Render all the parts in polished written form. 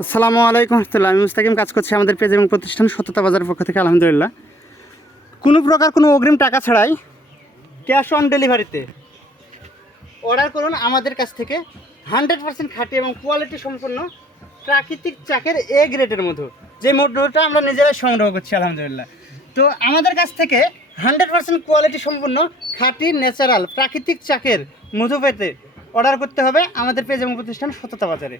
আসসালামু আলাইকুম রহমতুল্লাহ। আমি মুস্তাকিম, কাজ করছি আমাদের পেজ এবং প্রতিষ্ঠান সততা বাজারের পক্ষ থেকে। আলহামদুলিল্লাহ, কোনো প্রকার কোনো অগ্রিম টাকা ছাড়াই ক্যাশ অন ডেলিভারিতে অর্ডার করুন আমাদের কাছ থেকে। 100% খাঁটি এবং কোয়ালিটি সম্পন্ন প্রাকৃতিক চাকের এ গ্রেডের মধু, যে মধুটা আমরা নিজেরাই সংগ্রহ করছি আলহামদুলিল্লাহ। তো আমাদের কাছ থেকে 100% কোয়ালিটি সম্পন্ন খাঁটি ন্যাচারাল প্রাকৃতিক চাকের মধু পেতে অর্ডার করতে হবে আমাদের পেজ এবং প্রতিষ্ঠান সততা বাজারে।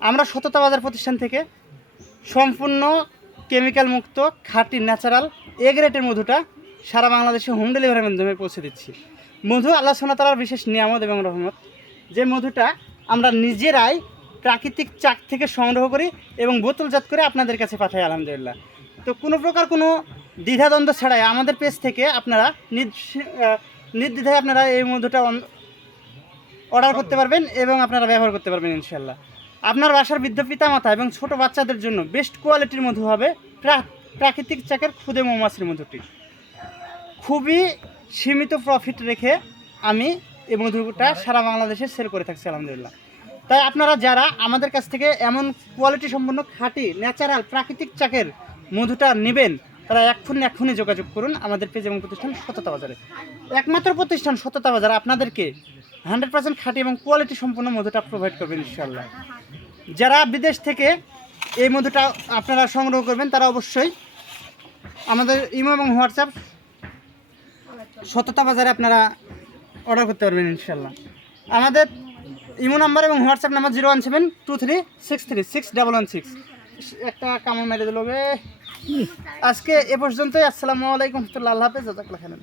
আমরা সততা বাজার প্রতিষ্ঠান থেকে সম্পূর্ণ কেমিক্যাল মুক্ত খাঁটি ন্যাচারাল এ গ্রেডের মধুটা সারা বাংলাদেশে হোম ডেলিভারির মাধ্যমে পৌঁছে দিচ্ছি। মধু আল্লাহ সুবহানাহু ওয়া তাআলার বিশেষ নিয়ামত এবং রহমত, যে মধুটা আমরা নিজেরাই প্রাকৃতিক চাক থেকে সংগ্রহ করি এবং বোতলজাত করে আপনাদের কাছে পাঠাই আলহামদুলিল্লাহ। তো কোনো প্রকার কোনো দ্বিধাদ্বন্দ্ব ছাড়াই আমাদের পেজ থেকে আপনারা নির্দ্বিধায় আপনারা এই মধুটা অর্ডার করতে পারবেন এবং আপনারা ব্যবহার করতে পারবেন ইনশাল্লাহ। আপনার বাসার বৃদ্ধ পিতামাতা এবং ছোট বাচ্চাদের জন্য বেস্ট কোয়ালিটির মধু হবে প্রাকৃতিক চাকের খুদে মৌমাছির মধুটি। খুবই সীমিত প্রফিট রেখে আমি এই মধুটা সারা বাংলাদেশে সেল করে থাকছি আলহামদুলিল্লাহ। তাই আপনারা যারা আমাদের কাছ থেকে এমন কোয়ালিটি সম্পন্ন খাঁটি ন্যাচারাল প্রাকৃতিক চাকের মধুটা নেবেন, তারা এক্ষুনি যোগাযোগ করুন আমাদের পেজ এবং প্রতিষ্ঠান সততা বাজারে। একমাত্র প্রতিষ্ঠান সততা বাজার আপনাদেরকে 100% খাঁটি এবং কোয়ালিটি সম্পন্ন মধুটা প্রোভাইড করবেন ইনশাল্লাহ। যারা বিদেশ থেকে এই মধুটা আপনারা সংগ্রহ করবেন, তারা অবশ্যই আমাদের ইমো এবং হোয়াটসঅ্যাপ সততা বাজারে আপনারা অর্ডার করতে পারবেন ইনশাল্লাহ। আমাদের ইমো নাম্বার এবং হোয়াটসঅ্যাপ নাম্বার 01723363116। একটা কামড় মেরে দিল। আজকে এ পর্যন্তই। আসসালামু আলাইকুম রহমতুল্লাহ। আল্লাহ হাফেজ। জাযাকাল্লাহ খাইরান।